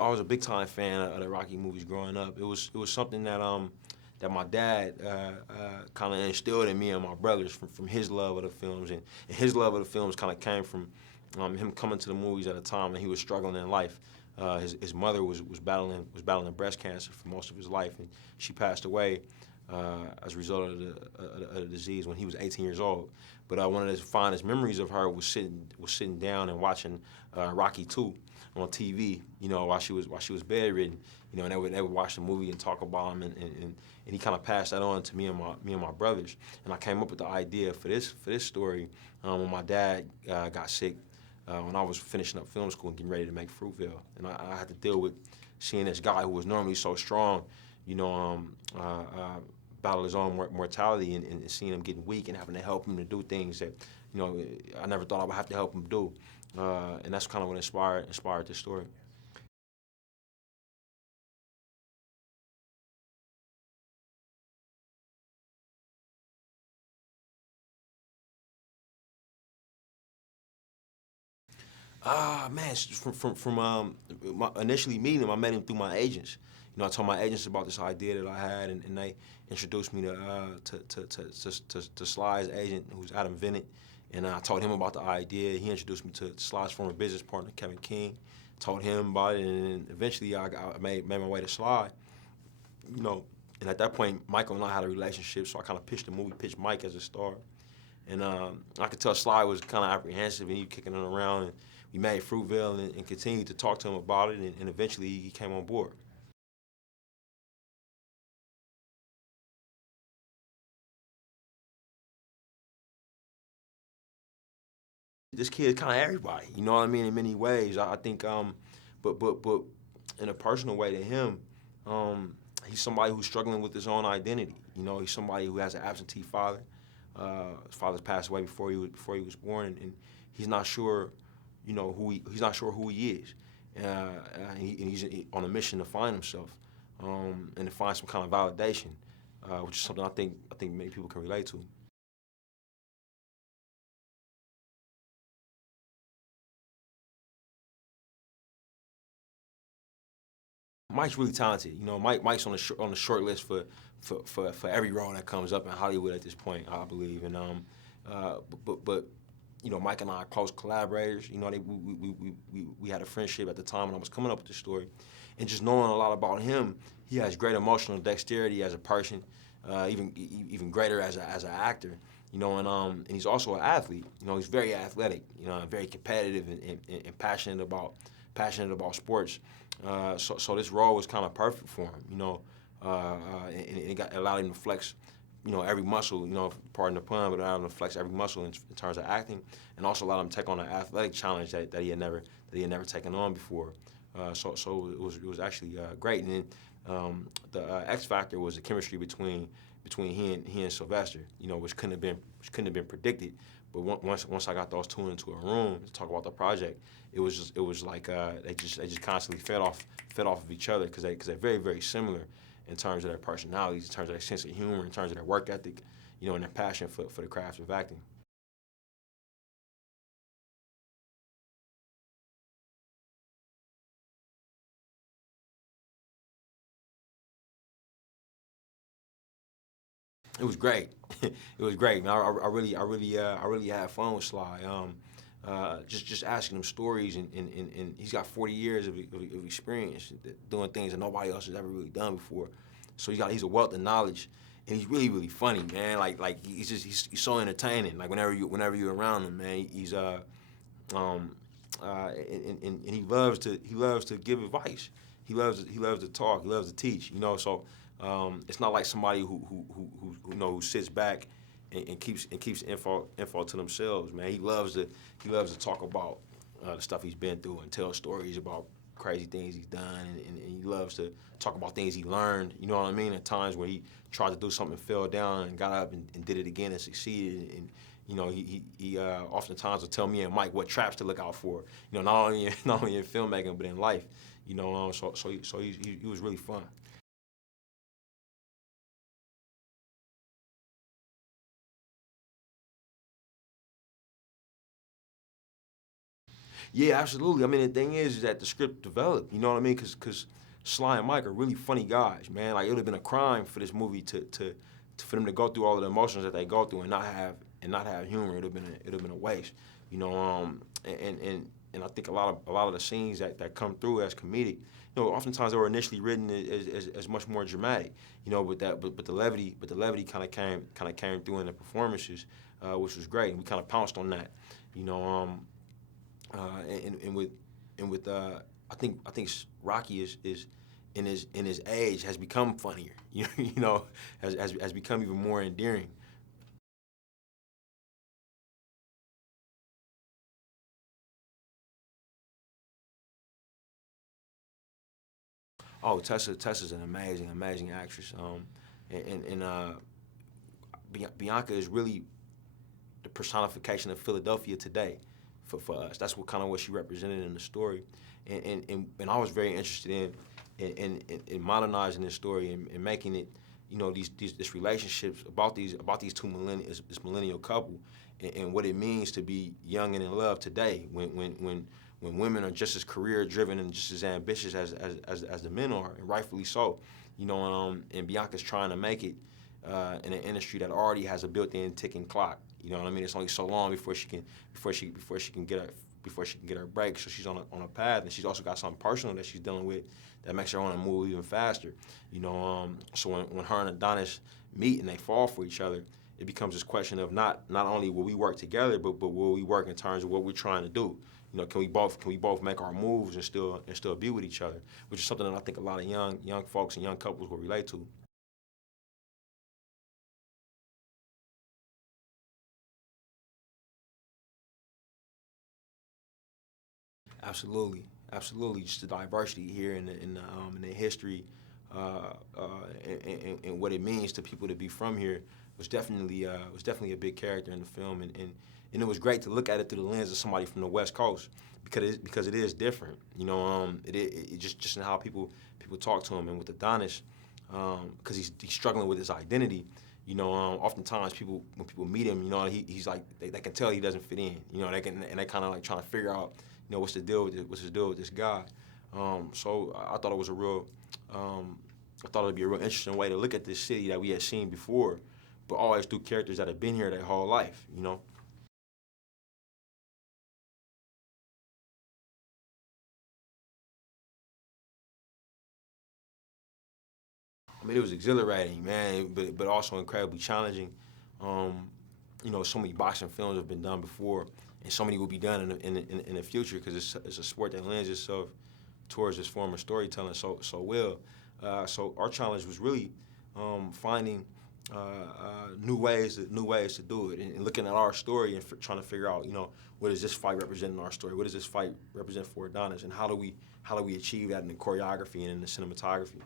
I was a big time fan of the Rocky movies growing up. It was something that that my dad kind of instilled in me and my brothers from his love of the films, and his love of the films kind of came from him coming to the movies at a time when he was struggling in life. His mother was battling breast cancer for most of his life, and she passed away as a result of the disease when he was 18 years old. But one of his fondest memories of her was sitting down and watching Rocky II on TV. You know, while she was bedridden. You know, and they would watch the movie and talk about him, and he kind of passed that on to me and my brothers. And I came up with the idea for this story when my dad got sick. When I was finishing up film school and getting ready to make Fruitvale, and I had to deal with seeing this guy who was normally so strong, you know, battle his own mortality, and seeing him getting weak and having to help him to do things that, you know, I never thought I would have to help him do, and that's kind of what inspired this story. Man, initially meeting him, I met him through my agents. You know, I told my agents about this idea that I had, and they introduced me to Sly's agent, who's Adam Vinnett, and I told him about the idea. He introduced me to Sly's former business partner, Kevin King. Told him about it, and then eventually I made my way to Sly. You know, and at that point, Michael and I had a relationship, so I kind of pitched the movie, pitched Mike as a star. And I could tell Sly was kind of apprehensive, and he kicking it around. And we made Fruitvale and continued to talk to him about it, and eventually he came on board. This kid kind of everybody, you know what I mean, in many ways. I think, but in a personal way to him, he's somebody who's struggling with his own identity. You know, he's somebody who has an absentee father. His father's passed away before he was born, and he's not sure, you know, he's not sure who he is, and he's on a mission to find himself, and to find some kind of validation, which is something I think many people can relate to. Mike's really talented. You know, Mike's on the short list for every role that comes up in Hollywood at this point, I believe. And but you know, Mike and I are close collaborators. You know, we had a friendship at the time when I was coming up with the story, and just knowing a lot about him, he has great emotional dexterity as a person, even greater as an actor. You know, and he's also an athlete. You know, he's very athletic. You know, very competitive and passionate about sports. So this role was kind of perfect for him, you know, and it allowed him to flex, you know, every muscle, you know, pardon the pun, but allowed him to flex every muscle in terms of acting, and also allowed him to take on an athletic challenge that he had never taken on before. So it was actually great. And then the X factor was the chemistry between he and Sylvester, you know, which couldn't have been predicted. But once I got those two into a room to talk about the project, it was like they just constantly fed off of each other because they're very similar in terms of their personalities, in terms of their sense of humor, in terms of their work ethic, you know, and their passion for the craft of acting. It was great. It was great, man. I really had fun with Sly. Just asking him stories, and he's got 40 years of experience doing things that nobody else has ever really done before. So he's a wealth of knowledge, and he's really funny, man. Like he's so entertaining. Like whenever you're around him, man, he's and he loves to give advice. He loves to talk. He loves to teach. You know, so it's not like somebody who you know, who sits back and keeps info to themselves. Man, he loves to talk about the stuff he's been through and tell stories about crazy things he's done, and he loves to talk about things he learned. You know what I mean? At times where he tried to do something, fell down, and got up and did it again and succeeded. And you know, he oftentimes will tell me and Mike what traps to look out for. You know, not only in filmmaking but in life. You know, he was really fun. Yeah, absolutely. I mean, the thing is that the script developed. You know what I mean? Because Sly and Mike are really funny guys, man. Like it would have been a crime for this movie for them to go through all of the emotions that they go through and not have humor. It would have been a waste. You know, and I think a lot of the scenes that come through as comedic, oftentimes they were initially written as much more dramatic. But the levity kind of came through in the performances, which was great. And we kind of pounced on that. You know, and with I think Rocky is in his age has become funnier. Has become even more endearing. Oh, Tessa's an amazing actress. And Bianca is really the personification of Philadelphia today for us. That's what she represented in the story, and I was very interested in modernizing this story and making it, this relationships about these two this millennial couple, and what it means to be young and in love today when women are just as career driven and just as ambitious as the men are, and rightfully so. And Bianca's trying to make it in an industry that already has a built-in ticking clock. You know what I mean? It's only so long before she can get her break. So she's on a path, and she's also got something personal that she's dealing with that makes her want to move even faster. So when her and Adonis meet and they fall for each other, it becomes this question of not only will we work together, but will we work in terms of what we're trying to do. Can we both make our moves and still be with each other, which is something that I think a lot of young folks and young couples will relate to. Absolutely, absolutely. Just the diversity here in the history, and what it means to people to be from here was definitely a big character in the film, and it was great to look at it through the lens of somebody from the West Coast because it is different. It just in how people talk to him, and with Adonis, because he's struggling with his identity. Oftentimes when people meet him, he's like they can tell he doesn't fit in. They kind of like trying to figure out, what's the deal with this guy. So I thought it was a real, I thought it'd be a real interesting way to look at this city that we had seen before, but always through characters that have been here their whole life. I mean, it was exhilarating, man, but also incredibly challenging. Um, so many boxing films have been done before, and so many will be done in the future because it's a sport that lends itself towards this form of storytelling so well. So our challenge was really finding new ways to do it, and looking at our story and trying to figure out, what does this fight represent in our story? What does this fight represent for Adonis, and how do we achieve that in the choreography and in the cinematography?